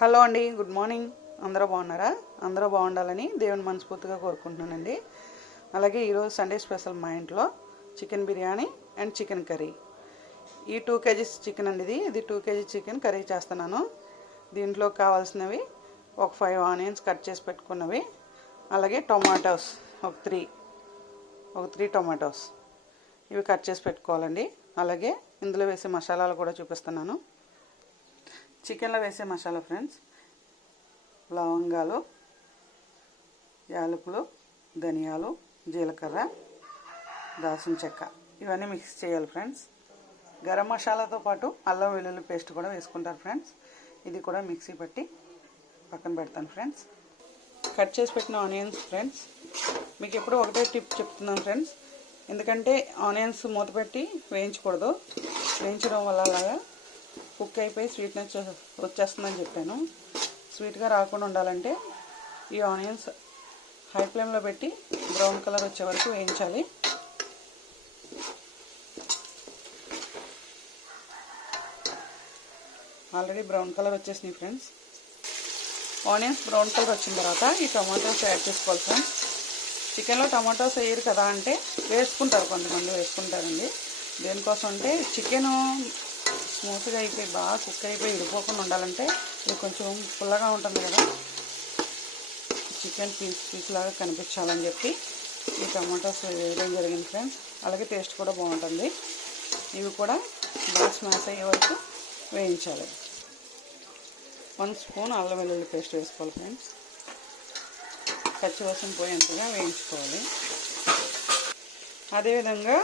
Hello అండి, good morning. అందరూ బాగున్నారా? అందరూ బాగుండాలని దేవుని మనస్ఫూర్తిగా కోరుకుంటున్నానండి. అలాగే ఈరోజు సండే స్పెషల్ మా ఇంట్లో chicken biryani and chicken curry. ఈ 2 kgs చికెన్ అండి. ఇది 2 kg చికెన్ కర్రీ చేస్తున్నాను. దీంట్లో కావాల్సినవి ఒక 5 ఆనియన్స్ కట్ చేసి పెట్టుకున్నవి, అలాగే టొమాటోస్ ఒక 3 టొమాటోస్ ఇవి కట్ చేసి పెట్టుకోవాలండి. అలాగే ఇందులో వేసే మసాలాలు కూడా చూపిస్తున్నాను. చికెన్లో వేసే మసాలా ఫ్రెండ్స్, లవంగాలు, యాలకులు, ధనియాలు, జీలకర్ర, దాల్చిన చెక్క ఇవన్నీ మిక్స్ చేయాలి ఫ్రెండ్స్. గరం మసాలాతో పాటు అల్లం వెల్లుల్లి పేస్ట్ కూడా వేసుకుంటారు ఫ్రెండ్స్. ఇది కూడా మిక్సీ పట్టి పక్కన పెడతాను ఫ్రెండ్స్. కట్ చేసి పెట్టిన ఆనియన్స్ ఫ్రెండ్స్, మీకు ఎప్పుడు ఒకటే టిప్ చెప్తున్నాను ఫ్రెండ్స్. ఎందుకంటే ఆనియన్స్ మూత పెట్టి వేయించకూడదు. వేయించడం వల్ల అలాగా కుక్ అయిపోయి స్వీట్నెస్ వచ్చేస్తుందని చెప్పాను. స్వీట్గా రాకుండా ఉండాలంటే ఈ ఆనియన్స్ హై ఫ్లేమ్లో పెట్టి బ్రౌన్ కలర్ వచ్చే వరకు వేయించాలి. ఆల్రెడీ బ్రౌన్ కలర్ వచ్చేసినాయి ఫ్రెండ్స్. ఆనియన్స్ బ్రౌన్ కలర్ వచ్చిన తర్వాత ఈ టమాటోస్ యాడ్ చేసుకోవాలి ఫ్రెండ్స్. చికెన్లో టమాటోస్ వేయరు కదా అంటే వేసుకుంటారు, కొంతమంది వేసుకుంటారండి. దేనికోసం అంటే చికెను స్మూత్గా అయిపోయి బాగా కుక్ అయిపోయి విడిపోకుండా ఉండాలంటే ఇది కొంచెం పుల్లగా ఉంటుంది కదా, చికెన్ పీస్ లాగా కనిపించాలని చెప్పి ఈ టమాటోస్ వేయడం జరిగింది ఫ్రెండ్స్. అలాగే టేస్ట్ కూడా బాగుంటుంది. ఇవి కూడా బాగా స్మాష్ అయ్యే వరకు వేయించాలి. 1 స్పూన్ అల్లం వెల్లుల్లి పేస్ట్ వేసుకోవాలి ఫ్రెండ్స్. పచ్చివాసన పోయేంతగా వేయించుకోవాలి. అదేవిధంగా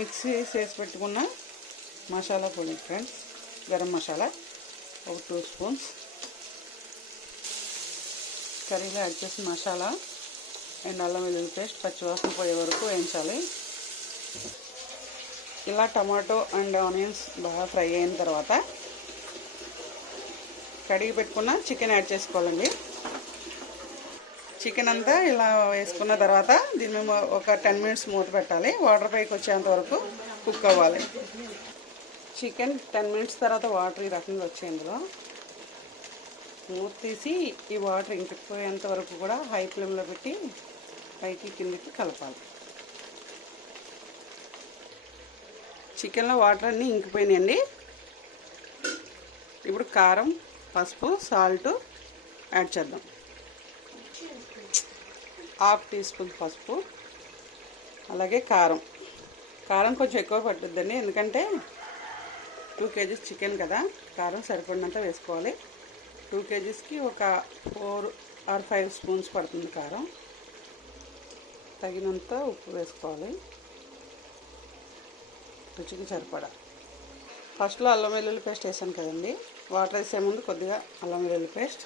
మిక్సీ చేసి పెట్టుకున్న మసాలా పొడి ఫ్రెండ్స్, గరం మసాలా ఒక 2 స్పూన్స్, కర్రీలో యాడ్ చేసిన మసాలా అండ్ అల్లం వెల్లుల్లి పేస్ట్ పచ్చివాసన పోయే వరకు వేయించాలి. ఇలా టమాటో అండ్ ఆనియన్స్ బాగా ఫ్రై అయిన తర్వాత కడిగి పెట్టుకున్న చికెన్ యాడ్ చేసుకోవాలండి. చికెన్ అంతా ఇలా వేసుకున్న తర్వాత దీన్ని ఒక 10 మినిట్స్ మూత పెట్టాలి. వాటర్ పైకి వచ్చేంత వరకు కుక్ అవ్వాలి. చికెన్ 10 మినిట్స్ తర్వాత వాటర్ ఈ రకంగా వచ్చేందులో మూత తీసి ఈ వాటర్ ఇంకిపోయేంత వరకు కూడా హై ఫ్లేమ్లో పెట్టి పైకి కిందకి కలపాలి. చికెన్లో వాటర్ అన్నీ ఇంకిపోయినాయండి. ఇప్పుడు కారం, పసుపు, సాల్ట్ యాడ్ చేద్దాం. 1/2 టీ స్పూన్ పసుపు, అలాగే కారం కొంచెం ఎక్కువ పట్టుద్దండి. ఎందుకంటే 2 kgs చికెన్ కదా, కారం సరిపడినంత వేసుకోవాలి. 2 kgsకి ఒక 4 or 5 స్పూన్స్ పడుతుంది కారం. తగినంత ఉప్పు వేసుకోవాలి, రుచికి సరిపడా. ఫస్ట్లో అల్లం వెల్లుల్లి పేస్ట్ వేసాను కదండి, వాటర్ వేసే ముందు కొద్దిగా అల్లం వెల్లుల్లి paste,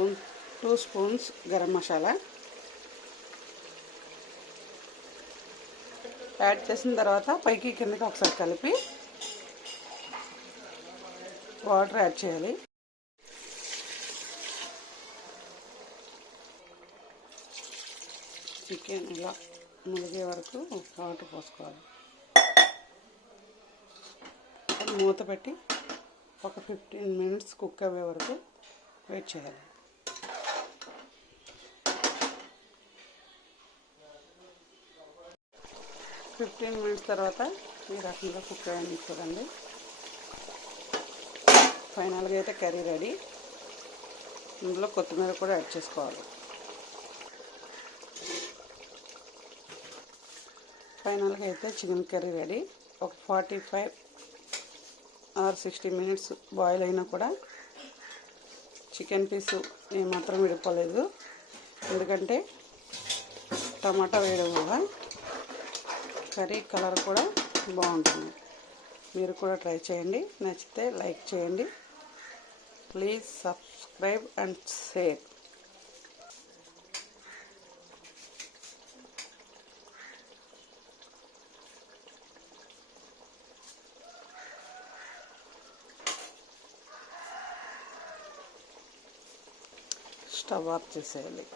2 spoons garam masala add చేసిన తర్వాత పైకి కిందకి ఒకసారి కలిపి వాటర్ యాడ్ చేయాలి. చికెన్ ఇలా మునిగే వరకు వాటర్ పోసుకోవాలి. మూత పెట్టి ఒక 15 మినిట్స్ కుక్ అయ్యే వరకు వెయిట్ చేయాలి. ఫిఫ్టీన్ మినిట్స్ తర్వాత ఈ రకంగా కుక్ అయ్యింది చూడండి. ఫైనల్గా అయితే కర్రీ రెడీ. ఇందులో కొత్తిమీర కూడా యాడ్ చేసుకోవాలి. ఫైనల్గా అయితే చికెన్ కర్రీ రెడీ. ఒక 45 or 60 మినిట్స్ బాయిల్ అయినా కూడా చికెన్ పీసు ఏమాత్రం విడిపోలేదు. ఎందుకంటే టమాటా వేయడం వల్ల కర్రీ కలర్ కూడా బాగుంటుంది. మీరు కూడా ట్రై చేయండి. నచ్చితే లైక్ చేయండి. Please subscribe and share. Stove off చేసేయాలి.